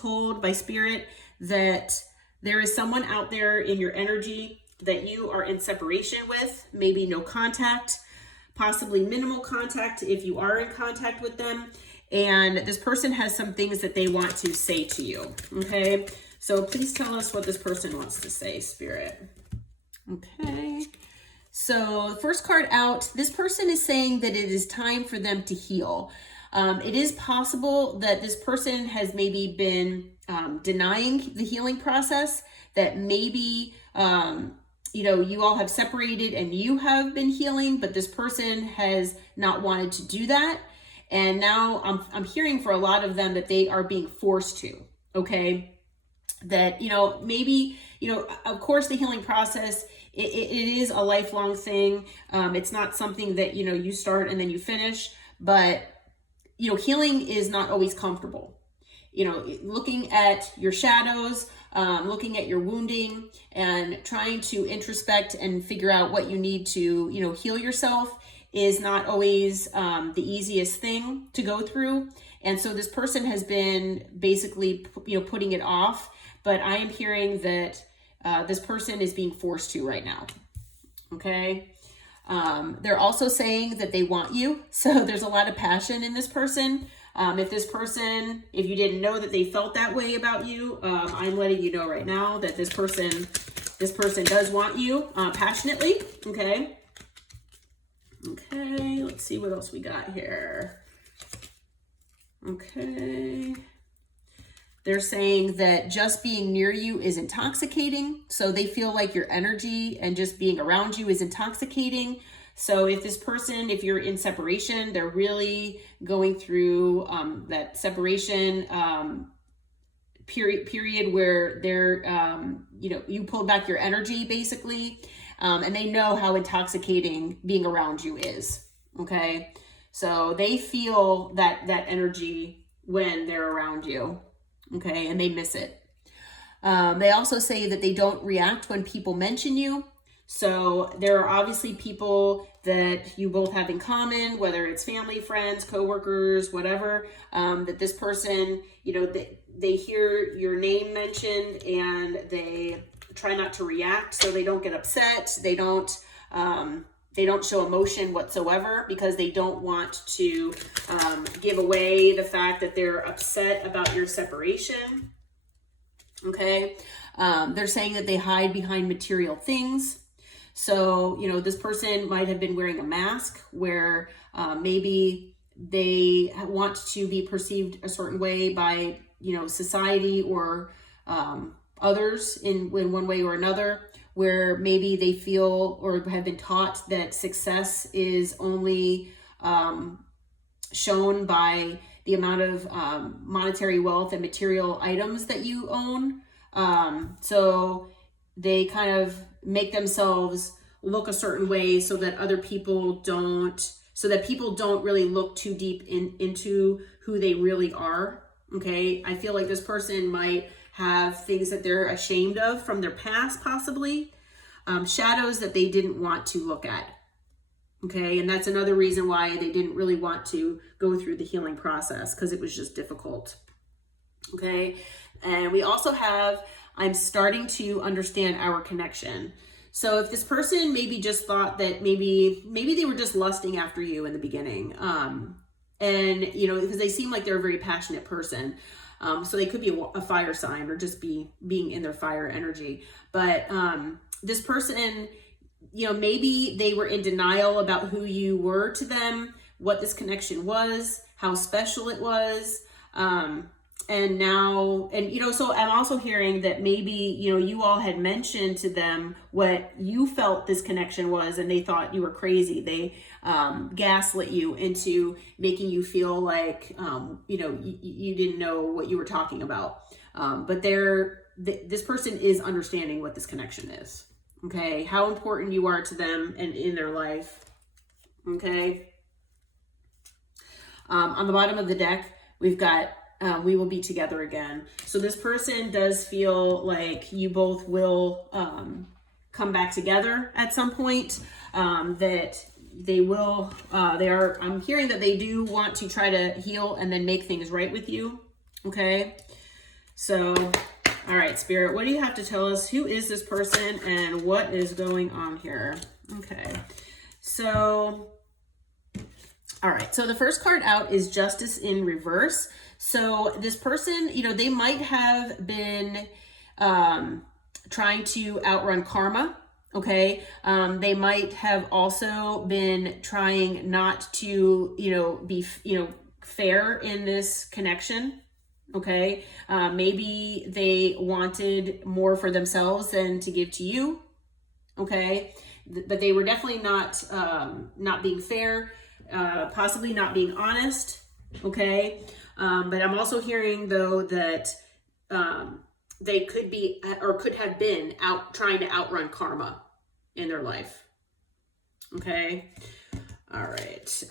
told by Spirit that there is someone out there in your energy that you are in separation with, maybe no contact, possibly minimal contact if you are in contact with them. And this person has some things that they want to say to you, okay? So please tell us what this person wants to say, Spirit. Okay. So the first card out, this person is saying that it is time for them to heal. It is possible that this person has maybe been denying the healing process, that maybe, you all have separated and you have been healing, but this person has not wanted to do that. And now I'm hearing for a lot of them that they are being forced to, okay? That, maybe, of course the healing process, it is a lifelong thing. It's not something that, you start and then you finish, but, healing is not always comfortable. Looking at your shadows, looking at your wounding and trying to introspect and figure out what you need to, heal yourself is not always the easiest thing to go through. And so this person has been basically, putting it off, but I am hearing that this person is being forced to right now. Okay. They're also saying that they want you. So there's a lot of passion in this person. If you didn't know that they felt that way about you, I'm letting you know right now that this person does want you passionately. Okay. Okay. Let's see what else we got here. Okay. They're saying that just being near you is intoxicating. So they feel like your energy and just being around you is intoxicating. So if you're in separation, they're really going through that separation period where they're, you pulled back your energy basically. And they know how intoxicating being around you is. Okay. So they feel that energy when they're around you. Okay. And they miss it. They also say that they don't react when people mention you. So there are obviously people that you both have in common, whether it's family, friends, coworkers, whatever, that this person, they hear your name mentioned and they try not to react. So they don't get upset. They don't show emotion whatsoever because they don't want to give away the fact that they're upset about your separation. Okay. They're saying that they hide behind material things. So, this person might have been wearing a mask where maybe they want to be perceived a certain way by, society or others in one way or another, where maybe they feel or have been taught that success is only shown by the amount of monetary wealth and material items that you own. So they kind of make themselves look a certain way so that people don't really look too deep into who they really are. Okay. I feel like this person might have things that they're ashamed of from their past, possibly shadows that they didn't want to look at. Okay. And that's another reason why they didn't really want to go through the healing process, because it was just difficult. Okay. And we also have, I'm starting to understand our connection. So if this person maybe just thought that maybe they were just lusting after you in the beginning, and because they seem like they're a very passionate person, so they could be a fire sign or just being in their fire energy. But this person, maybe they were in denial about who you were to them, what this connection was, how special it was. And now, so I'm also hearing that maybe, you all had mentioned to them what you felt this connection was, and they thought you were crazy. They gaslit you into making you feel like, you didn't know what you were talking about. But this person is understanding what this connection is. Okay. How important you are to them and in their life. Okay. On the bottom of the deck, we've got, we will be together again. So this person does feel like you both will come back together at some point, that they will, I'm hearing that they do want to try to heal and then make things right with you. Okay. So, all right, Spirit, what do you have to tell us? Who is this person and what is going on here? Okay, so, all right, so the first card out is Justice in reverse. So this person, you know, they might have been trying to outrun karma. Okay. They might have also been trying not to, you know, be, you know, fair in this connection. Okay. Maybe they wanted more for themselves than to give to you. Okay. But they were definitely not being fair, possibly not being honest. Okay. But I'm also hearing though that, they could be or could have been out trying to outrun karma in their life. Okay. All right.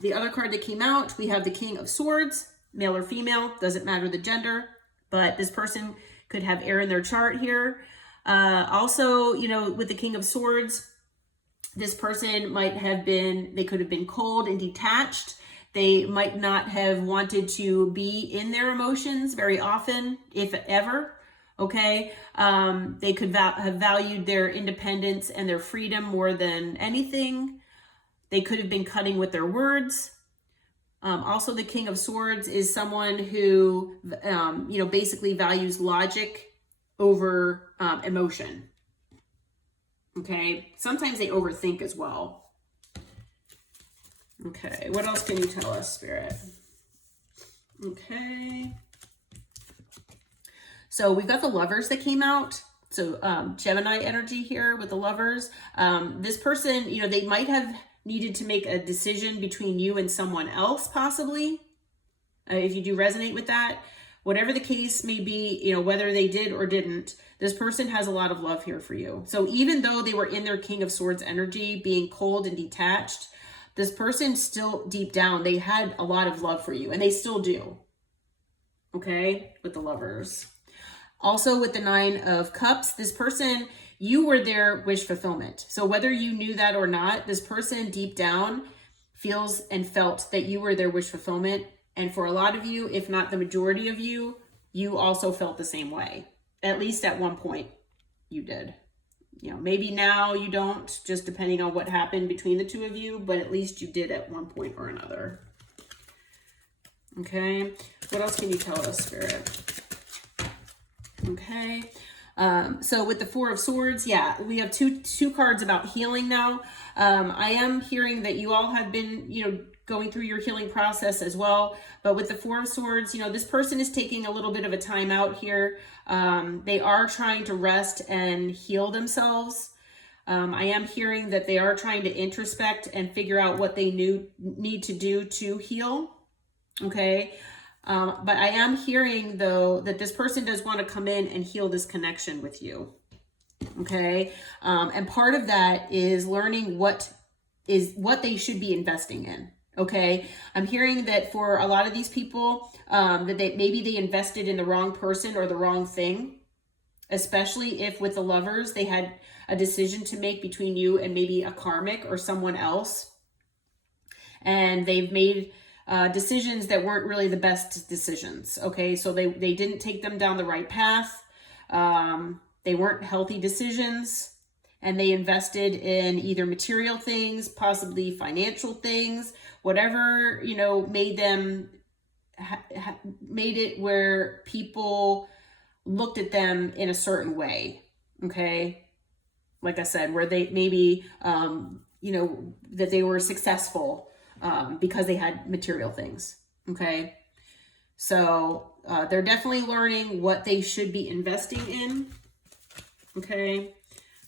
The other card that came out, we have the King of Swords, male or female, doesn't matter the gender, but this person could have air in their chart here. Also, you know, with the King of Swords, this person might have been, they could have been cold and detached. They might not have wanted to be in their emotions very often, if ever. Okay. They could have valued their independence and their freedom more than anything. They could have been cutting with their words. Also, the King of Swords is someone who, you know, basically values logic over emotion. Okay. Sometimes they overthink as well. Okay, what else can you tell us, Spirit? Okay. So we've got the Lovers that came out. So Gemini energy here with the Lovers. This person, you know, they might have needed to make a decision between you and someone else, possibly. If you do resonate with that. Whatever the case may be, you know, whether they did or didn't, this person has a lot of love here for you. So even though they were in their King of Swords energy, being cold and detached, this person still deep down, they had a lot of love for you, and they still do. Okay, with the Lovers. Also with the Nine of Cups, this person, you were their wish fulfillment. So whether you knew that or not, this person deep down feels and felt that you were their wish fulfillment. And for a lot of you, if not the majority of you, you also felt the same way. At least at one point you did. You know, maybe now you don't, just depending on what happened between the two of you, but at least you did at one point or another. Okay, what else can you tell us, Spirit? Okay, so with the Four of Swords, yeah, we have two cards about healing now. I am hearing that you all have been, you know, going through your healing process as well. But with the Four of Swords, you know, this person is taking a little bit of a time out here. They are trying to rest and heal themselves. I am hearing that they are trying to introspect and figure out what they need to do to heal. Okay. But I am hearing though that this person does want to come in and heal this connection with you. Okay. And part of that is learning what they should be investing in. Okay. I'm hearing that for a lot of these people, that maybe they invested in the wrong person or the wrong thing, especially if with the Lovers, they had a decision to make between you and maybe a karmic or someone else. And they've made decisions that weren't really the best decisions. Okay. So they didn't take them down the right path. They weren't healthy decisions. And they invested in either material things, possibly financial things, whatever, you know, made them, made it where people looked at them in a certain way. Okay. Like I said, where they maybe, you know, that they were successful because they had material things. Okay. So they're definitely learning what they should be investing in. Okay.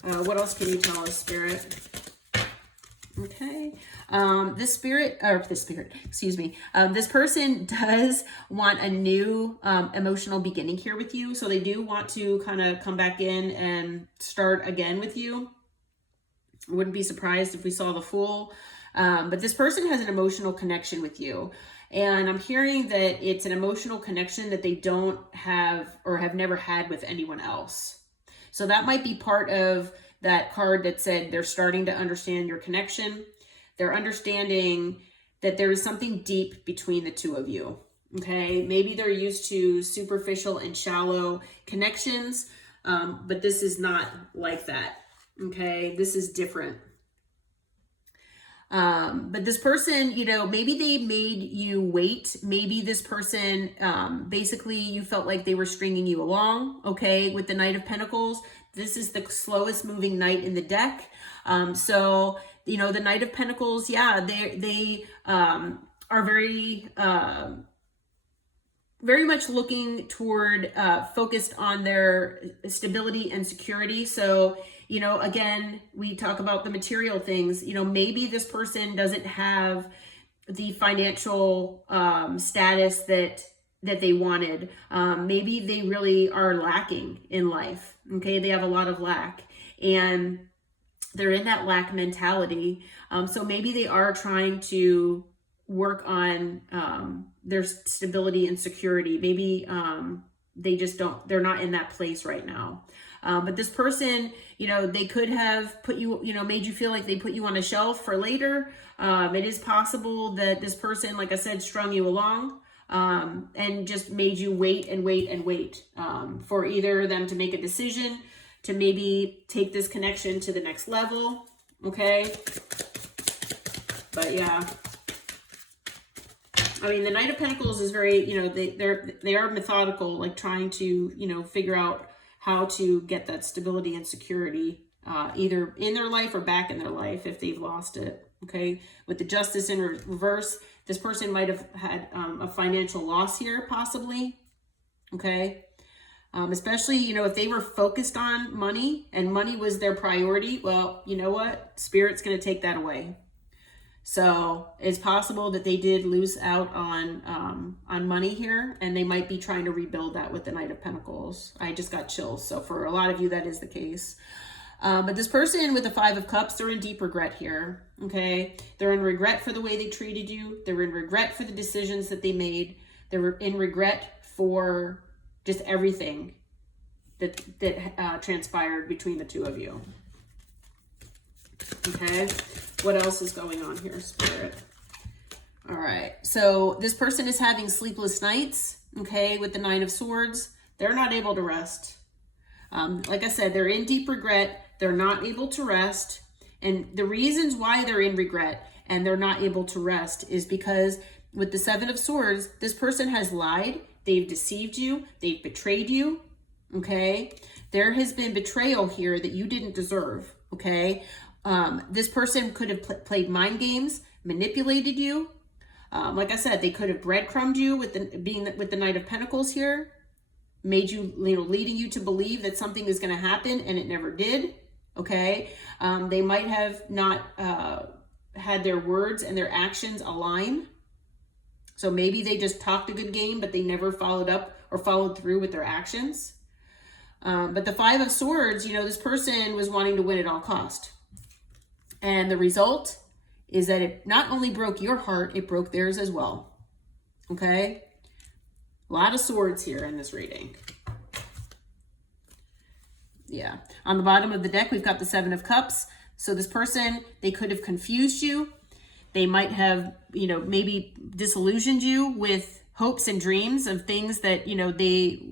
What else can you tell us, Spirit? Okay. This person does want a new emotional beginning here with you. So they do want to kind of come back in and start again with you. I wouldn't be surprised if we saw the Fool. But this person has an emotional connection with you. And I'm hearing that it's an emotional connection that they don't have or have never had with anyone else. So that might be part of that card that said they're starting to understand your connection. They're understanding that there is something deep between the two of you. Okay, maybe they're used to superficial and shallow connections, but this is not like that. Okay, this is different. But this person, you know, maybe they made you wait. Maybe this person, basically you felt like they were stringing you along. Okay, with the Knight of Pentacles, this is the slowest moving knight in the deck. So, you know, the Knight of Pentacles, yeah, they are very much looking toward, focused on their stability and security. So, you know, again, we talk about the material things. You know, maybe this person doesn't have the financial status that they wanted. Maybe they really are lacking in life. Okay, they have a lot of lack, and they're in that lack mentality. So maybe they are trying to work on their stability and security. Maybe they just they're not in that place right now. But this person, you know, they could have put you, you know, made you feel like they put you on a shelf for later. It is possible that this person, like I said, strung you along and just made you wait and wait and wait for either them to make a decision to maybe take this connection to the next level. Okay. But yeah. I mean, the Knight of Pentacles is very, you know, they are methodical, like trying to, you know, figure out how to get that stability and security, either in their life or back in their life if they've lost it. Okay. With the Justice in reverse, this person might have had a financial loss here, possibly. Okay. Especially, you know, if they were focused on money and money was their priority, well, you know what? Spirit's going to take that away. So it's possible that they did lose out on money here, and they might be trying to rebuild that with the Knight of Pentacles. I just got chills. So for a lot of you, that is the case. But this person with the Five of Cups, they're in deep regret here. Okay. They're in regret for the way they treated you. They're in regret for the decisions that they made. They're in regret for just everything that transpired between the two of you. Okay. What else is going on here, Spirit? All right. So this person is having sleepless nights. Okay. With the Nine of Swords, they're not able to rest. Like I said, they're in deep regret. They're not able to rest. And the reasons why they're in regret and they're not able to rest is because with the Seven of Swords, this person has lied. They've deceived you. They've betrayed you. Okay. There has been betrayal here that you didn't deserve. Okay. This person could have played mind games, manipulated you. Like I said, they could have breadcrumbed you with the Knight of Pentacles here, made you, leading you to believe that something is going to happen and it never did. Okay. They might have not had their words and their actions align. So maybe they just talked a good game, but they never followed up or followed through with their actions. But the Five of Swords, this person was wanting to win at all cost. And the result is that it not only broke your heart, it broke theirs as well. Okay? A lot of swords here in this reading. Yeah. On the bottom of the deck, we've got the Seven of Cups. So this person, they could have confused you. They might have, maybe disillusioned you with hopes and dreams of things that, they,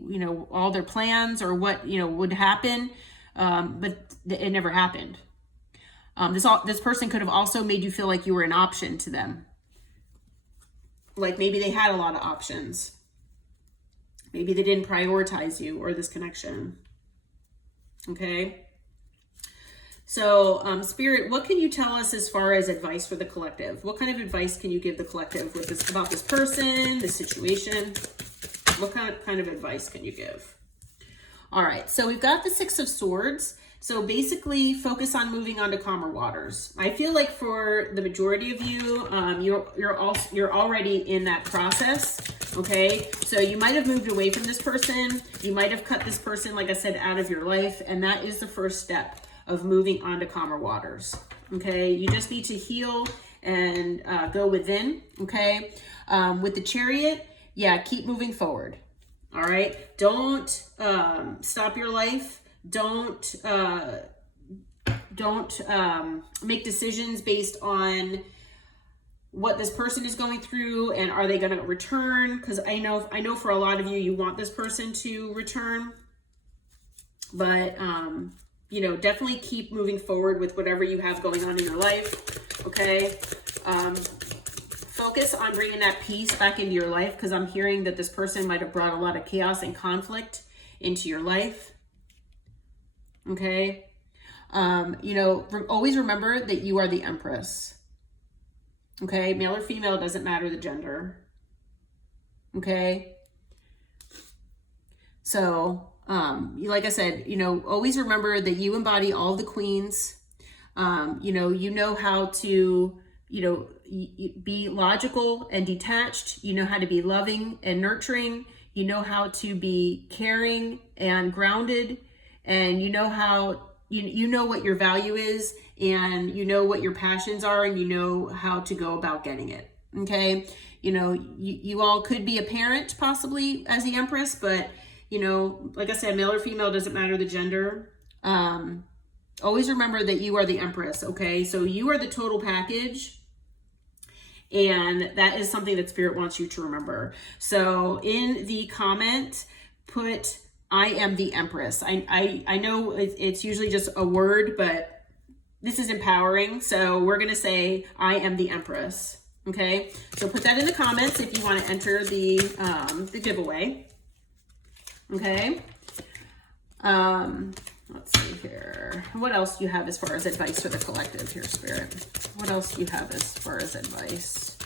all their plans or what, would happen. But it never happened. This person could have also made you feel like you were an option to them. Like maybe they had a lot of options. Maybe they didn't prioritize you or this connection. Okay. So, Spirit, what can you tell us as far as advice for the collective? What kind of advice can you give the collective with this, about this person, this situation? What kind of advice can you give? All right. So we've got the Six of Swords. So basically focus on moving on to calmer waters. I feel like for the majority of you, you're already in that process. Okay. So you might have moved away from this person. You might have cut this person, like I said, out of your life. And that is the first step of moving on to calmer waters. Okay. You just need to heal and go within. Okay. With the Chariot, yeah, keep moving forward. All right. Don't stop your life. Don't make decisions based on what this person is going through, and are they going to return? Because I know for a lot of you, you want this person to return, but you know, definitely keep moving forward with whatever you have going on in your life. Okay. Focus on bringing that peace back into your life, because I'm hearing that this person might have brought a lot of chaos and conflict into your life. Okay. You know, always remember that you are the Empress. Okay. Male or female, doesn't matter the gender. Okay. So, like I said, you know, always remember that you embody all the queens. You know how to, you know, be logical and detached. You know how to be loving and nurturing. You know how to be caring and grounded. And you know how, you know what your value is, and you know what your passions are, and you know how to go about getting it. Okay. You know, you all could be a parent possibly as the Empress, but you know, like I said, male or female, doesn't matter the gender. Always remember that you are the Empress, okay? So you are the total package, and that is something that Spirit wants you to remember. So in the comment, put, I am the Empress. I know it's usually just a word, but this is empowering. So we're going to say, I am the Empress, okay? So put that in the comments if you want to enter the giveaway. Okay. Let's see here. What else do you have as far as advice for the collective here, Spirit? What else do you have as far as advice?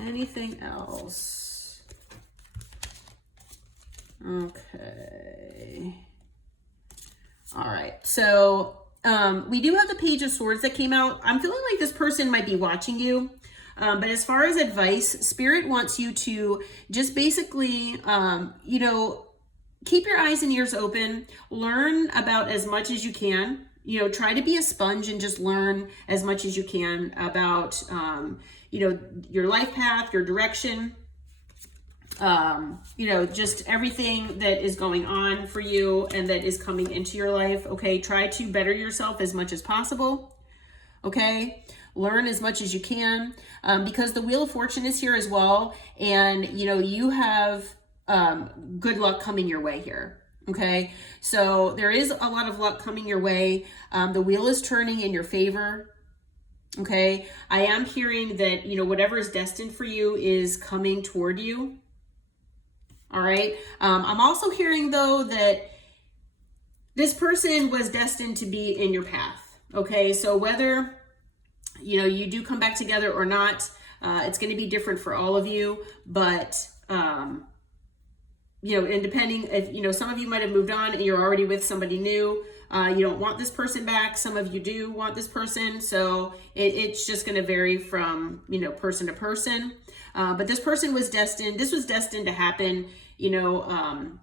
Anything else? Okay. All right. So, we do have the Page of Swords that came out. I'm feeling like this person might be watching you. But as far as advice, Spirit wants you to just basically, you know, keep your eyes and ears open, learn about as much as you can, you know, try to be a sponge and just learn as much as you can about, you know, your life path, your direction, you know, just everything that is going on for you and that is coming into your life. Okay. Try to better yourself as much as possible. Okay. Learn as much as you can, because the Wheel of Fortune is here as well. And, you know, you have, good luck coming your way here. Okay. So there is a lot of luck coming your way. The wheel is turning in your favor. Okay. I am hearing that, you know, whatever is destined for you is coming toward you. All right. I'm also hearing though, that this person was destined to be in your path. Okay. So whether, you know, you do come back together or not, it's going to be different for all of you, but, you know, and depending if, you know, some of you might have moved on and you're already with somebody new. You don't want this person back. Some of you do want this person. So it's just going to vary from, you know, person to person. But this person was destined, this was destined to happen. You know,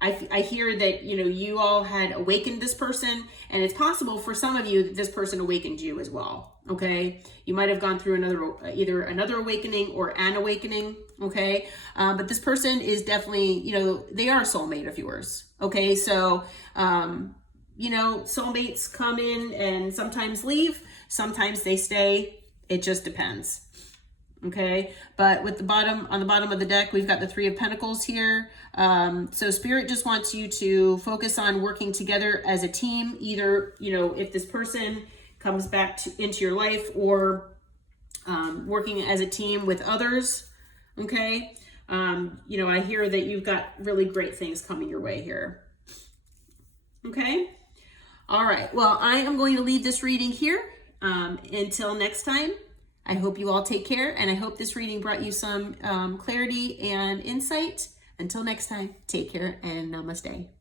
I hear that, you know, you all had awakened this person, and it's possible for some of you that this person awakened you as well. Okay. You might have gone through either another awakening or an awakening. Okay. But this person is definitely, you know, they are a soulmate of yours. Okay. So, you know, soulmates come in and sometimes leave, sometimes they stay. It just depends. Okay. But with on the bottom of the deck, we've got the Three of Pentacles here. So Spirit just wants you to focus on working together as a team, either, you know, if this person comes back into your life, or working as a team with others. Okay. You know, I hear that you've got really great things coming your way here. Okay. All right. Well, I am going to leave this reading here. Until next time, I hope you all take care, and I hope this reading brought you some clarity and insight. Until next time, take care and namaste.